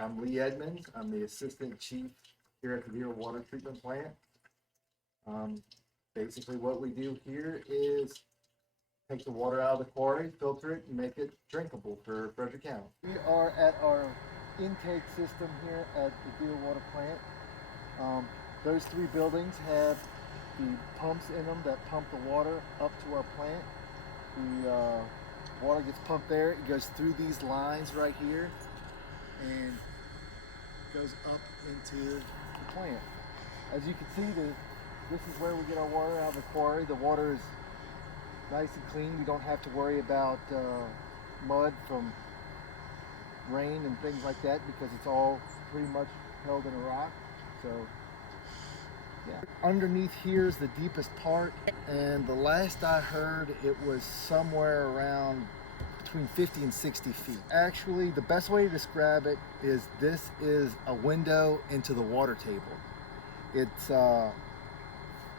I'm Lee Edmonds. I'm the Assistant Chief here at the Diehl Water Treatment Plant. Basically what we do here is take the water out of the quarry, filter it, and make it drinkable for Frederick County. We are at our intake system here at the Diehl Water Plant. Those three buildings have the pumps in them that pump the water up to our plant. The water gets pumped there. It goes through these lines right here and goes up into the plant. As you can see, this is where we get our water out of the quarry. The water is nice and clean. We don't have to worry about mud from rain and things like that because it's all pretty much held in a rock. So yeah. Underneath here is the deepest part, and the last I heard it was somewhere around between 50 and 60 feet. Actually, the best way to describe it is this is a window into the water table. It's the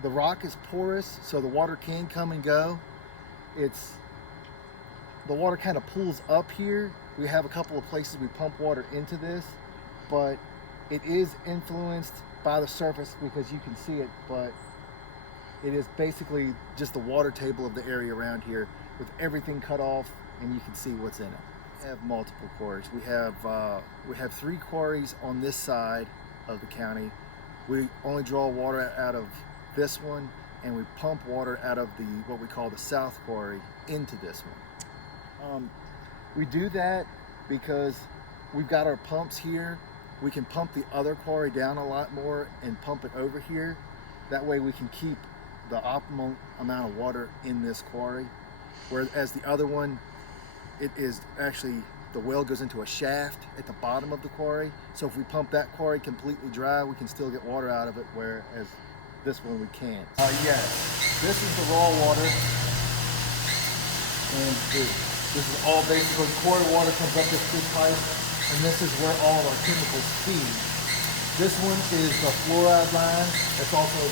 rock is porous, so the water can come and go. The water kind of pools up here. We have a couple of places we pump water into this, but it is influenced by the surface because you can see it, but it is basically just the water table of the area around here with everything cut off, and you can see what's in it. We have multiple quarries. We have 3 quarries on this side of the county. We only draw water out of this one, and we pump water out of what we call the south quarry into this one. We do that because we've got our pumps here. We can pump the other quarry down a lot more and pump it over here. That way we can keep the optimal amount of water in this quarry. Whereas the other one, it is actually, the well goes into a shaft at the bottom of the quarry. So if we pump that quarry completely dry, we can still get water out of it, whereas this one we can't. Yes, this is the raw water. And this is all basically quarry water comes up this big pipe. And this is where all our chemicals feed. This one is the fluoride line. That's also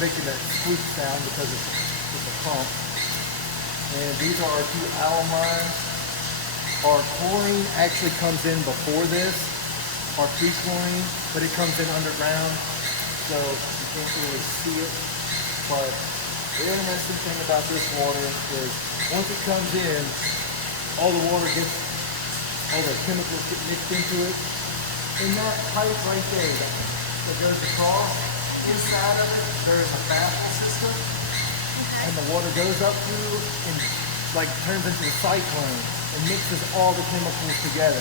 making that squeak sound because it's a pump. And these are our 2 alum lines. Our chlorine actually comes in before this, our pre-chlorine, but it comes in underground, so you can't really see it. But the interesting thing about this water is once it comes in, all the water gets all the chemicals get mixed into it. In that pipe right there that goes across, inside of it, there's a baffle system. Okay. And the water goes up through and turns into a cyclone and mixes all the chemicals together.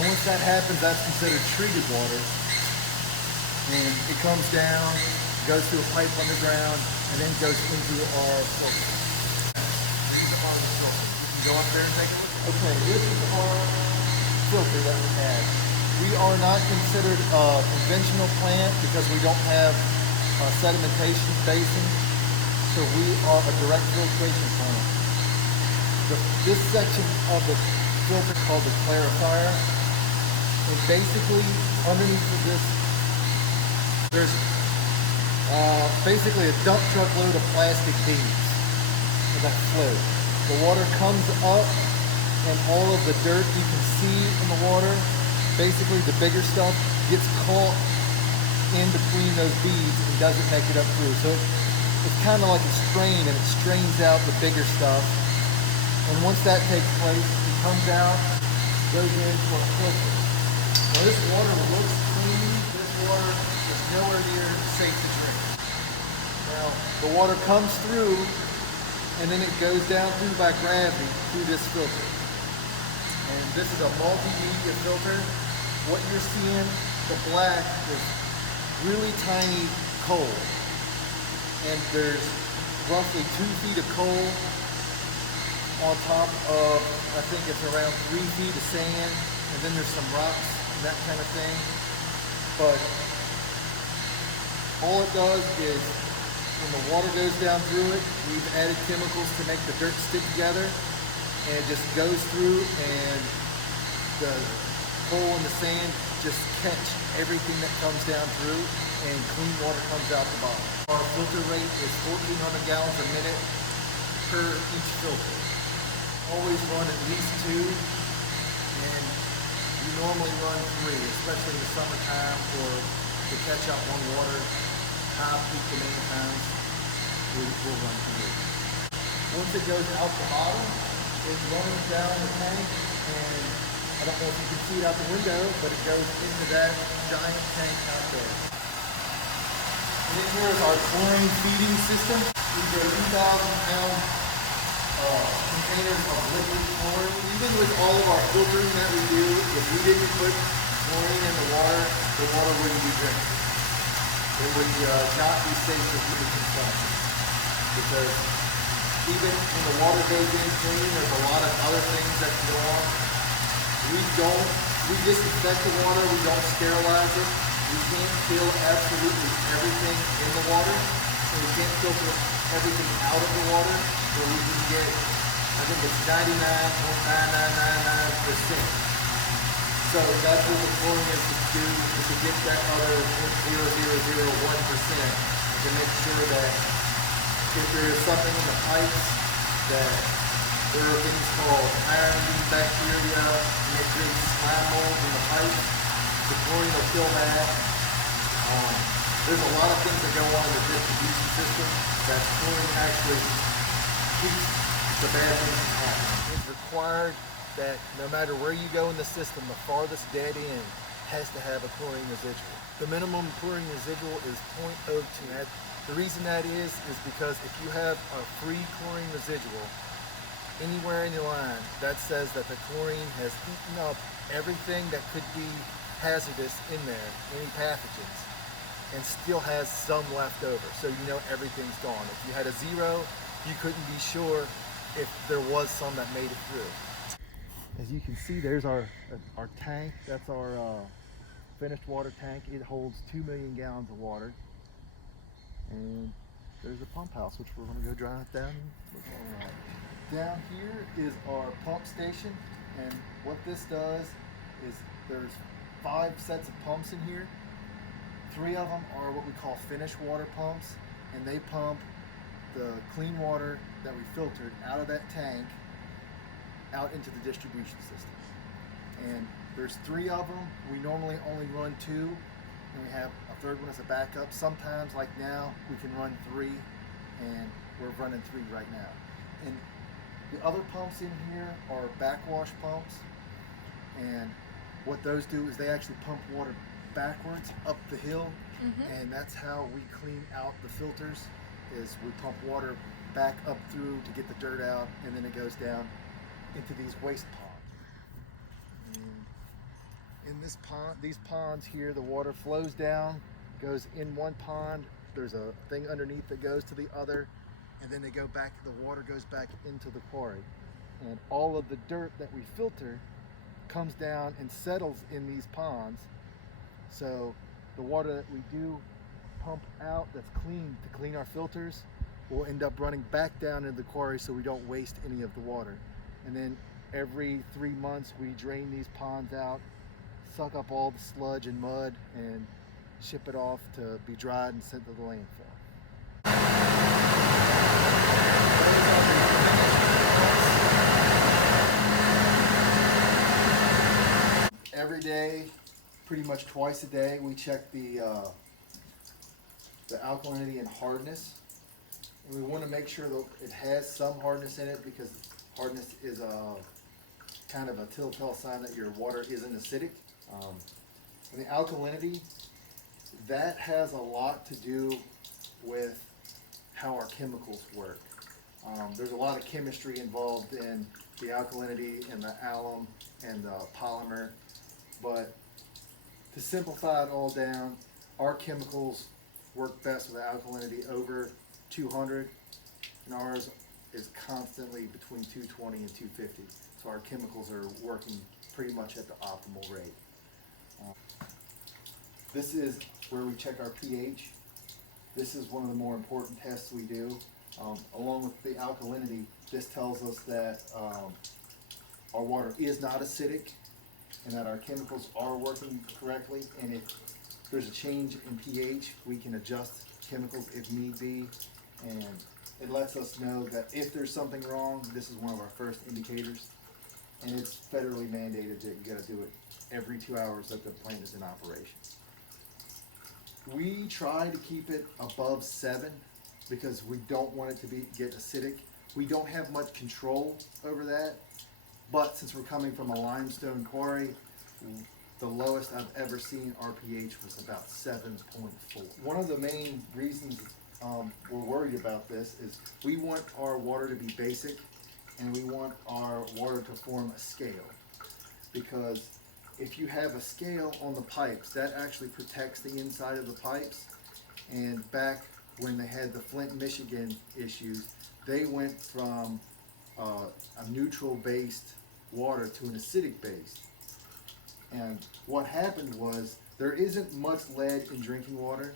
And once that happens, that's considered treated water. And it comes down, goes through a pipe underground, and then goes into our filter. These are the filters. You can go up there and take a look. Okay, this is our filter that we have. We are not considered a conventional plant because we don't have a sedimentation basin, so we are a direct filtration plant. This section of the filter is called the clarifier, and basically underneath of this, there's basically a dump truck load of plastic beads that float. The water comes up, and all of the dirt you can see in the water, basically the bigger stuff, gets caught in between those beads and doesn't make it up through. So it's kind of like a strain, and it strains out the bigger stuff. And once that takes place, it comes out, goes into a filter. Now this water looks clean. This water is nowhere near safe to drink. Now the water comes through, and then it goes down through by gravity through this filter. And this is a multimedia filter. What you're seeing, the black, is really tiny coal. And there's roughly 2 feet of coal on top of, I think it's around 3 feet of sand. And then there's some rocks and that kind of thing. But all it does is, when the water goes down through it, we've added chemicals to make the dirt stick together. And it just goes through, and the coal and the sand just catch everything that comes down through, and clean water comes out the bottom. Our filter rate is 1,400 gallons a minute per each filter. Always run at least 2, and We normally run 3, especially in the summertime or to catch up on water, high peak demand times, we'll run 3. Once it goes out the bottom, it runs down the tank, and I don't know if you can see it out the window, but it goes into that giant tank out there. And then here is our chlorine feeding system. These are 2,000-pound containers of liquid chlorine. Even with all of our filtering that we do, if we didn't put chlorine in the water wouldn't be drinkable. It would not be safe for human consumption. Because even when the water goes in clean, there's a lot of other things that can go on. We disinfect the water, we don't sterilize it. We can't kill absolutely everything in the water. So we can't filter everything out of the water, where we can get, I think it's 99.9999%. So that's what the chlorine is to do, is to get that other 0.0001% and to make sure that if there is something in the pipes, that there are things called iron bacteria, and it creates slime mold in the pipes. The chlorine will kill that. There's a lot of things that go on in the distribution system that chlorine actually keeps the bad things from happening. It's required that no matter where you go in the system, the farthest dead end has to have a chlorine residual. The minimum chlorine residual is 0.02. The reason that is because if you have a free chlorine residual anywhere in your line, that says that the chlorine has eaten up everything that could be hazardous in there, any pathogens, and still has some left over. So you know everything's gone. If you had a 0, you couldn't be sure if there was some that made it through. As you can see, there's our tank. That's our finished water tank. It holds 2 million gallons of water. And there's the pump house, which we're going to go drive down. Down here is our pump station, and what this does is there's 5 sets of pumps in here. 3 of them are what we call finished water pumps, and they pump the clean water that we filtered out of that tank out into the distribution system. And there's 3 of them. We normally only run 2, and we have a 3rd one as a backup. Sometimes, like now, we can run 3, and we're running 3 right now. And the other pumps in here are backwash pumps, and what those do is they actually pump water backwards up the hill, and that's how we clean out the filters, is we pump water back up through to get the dirt out, and then it goes down into these waste ponds. And in this pond, these ponds here, the water flows down, goes in one pond, there's a thing underneath that goes to the other, and then they go back, the water goes back into the quarry. And all of the dirt that we filter comes down and settles in these ponds. So the water that we do pump out that's clean to clean our filters will end up running back down into the quarry, so we don't waste any of the water. And then every 3 months we drain these ponds out, suck up all the sludge and mud, and ship it off to be dried and sent to the landfill. Every day, pretty much twice a day, we check the alkalinity and hardness. And we want to make sure that it has some hardness in it, because hardness is a kind of a telltale sign that your water isn't acidic. And the alkalinity, that has a lot to do with how our chemicals work. There's a lot of chemistry involved in the alkalinity and the alum and the polymer, but to simplify it all down, our chemicals work best with alkalinity over 200, and ours is constantly between 220 and 250. So our chemicals are working pretty much at the optimal rate. This is where we check our pH. This is one of the more important tests we do. Along with the alkalinity, this tells us that our water is not acidic and that our chemicals are working correctly. And if there's a change in pH, we can adjust chemicals if need be. And it lets us know that if there's something wrong, this is one of our first indicators. and it's federally mandated that you gotta do it every 2 hours that the plant is in operation. We try to keep it above 7 because we don't want it to get acidic. We don't have much control over that, but since we're coming from a limestone quarry, the lowest I've ever seen our pH was about 7.4. One of the main reasons we're worried about this is we want our water to be basic, and we want our water to form a scale, because if you have a scale on the pipes, that actually protects the inside of the pipes. And back when they had the Flint, Michigan issues, they went from a neutral based water to an acidic based. And what happened was there isn't much lead in drinking water,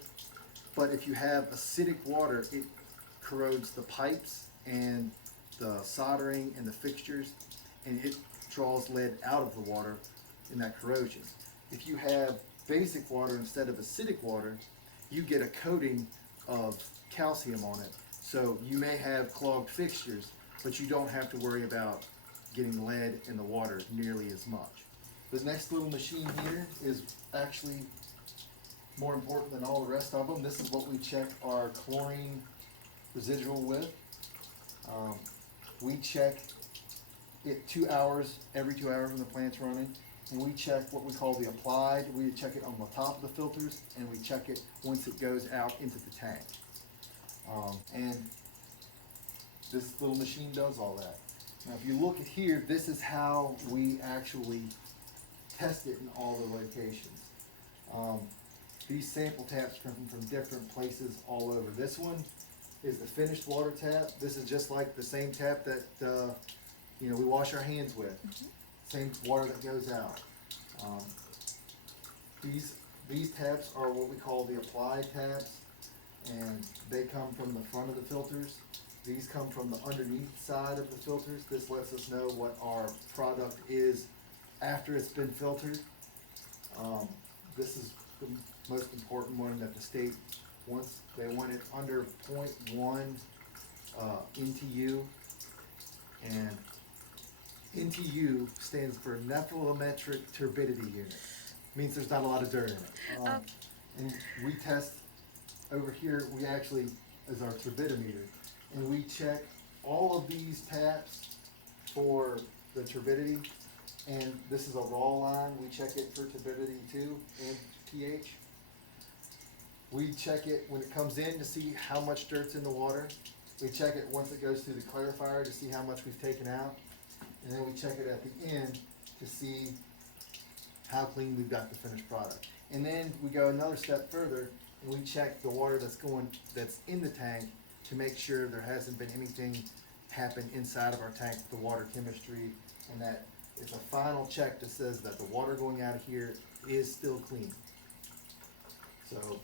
but if you have acidic water, it corrodes the pipes and the soldering and the fixtures, and it draws lead out of the water in that corrosion. If you have basic water instead of acidic water, you get a coating of calcium on it. So you may have clogged fixtures, but you don't have to worry about getting lead in the water nearly as much. The next little machine here is actually more important than all the rest of them. This is what we check our chlorine residual with. We check it 2 hours, every 2 hours when the plant's running. And we check what we call the applied. We check it on the top of the filters, and we check it once it goes out into the tank. And this little machine does all that. Now, if you look at here, this is how we actually test it in all the locations. These sample taps come from different places all over. This one is the finished water tap. This is just like the same tap that we wash our hands with. Same water that goes out. These taps are what we call the applied taps, and they come from the front of the filters. These come from the underneath side of the filters. This lets us know what our product is after it's been filtered. This is the most important one that the state wants. They want it under 0.1 NTU, and NTU stands for nephelometric turbidity unit. Means there's not a lot of dirt in it. And we test over here, we actually, is our turbidimeter, and we check all of these taps for the turbidity. And this is a raw line. We check it for turbidity too and pH. We check it when it comes in to see how much dirt's in the water. We check it once it goes through the clarifier to see how much we've taken out. And then we check it at the end to see how clean we've got the finished product. And then we go another step further, and we check the water that's in the tank to make sure there hasn't been anything happen inside of our tank with the water chemistry, and that it's a final check that says that the water going out of here is still clean. So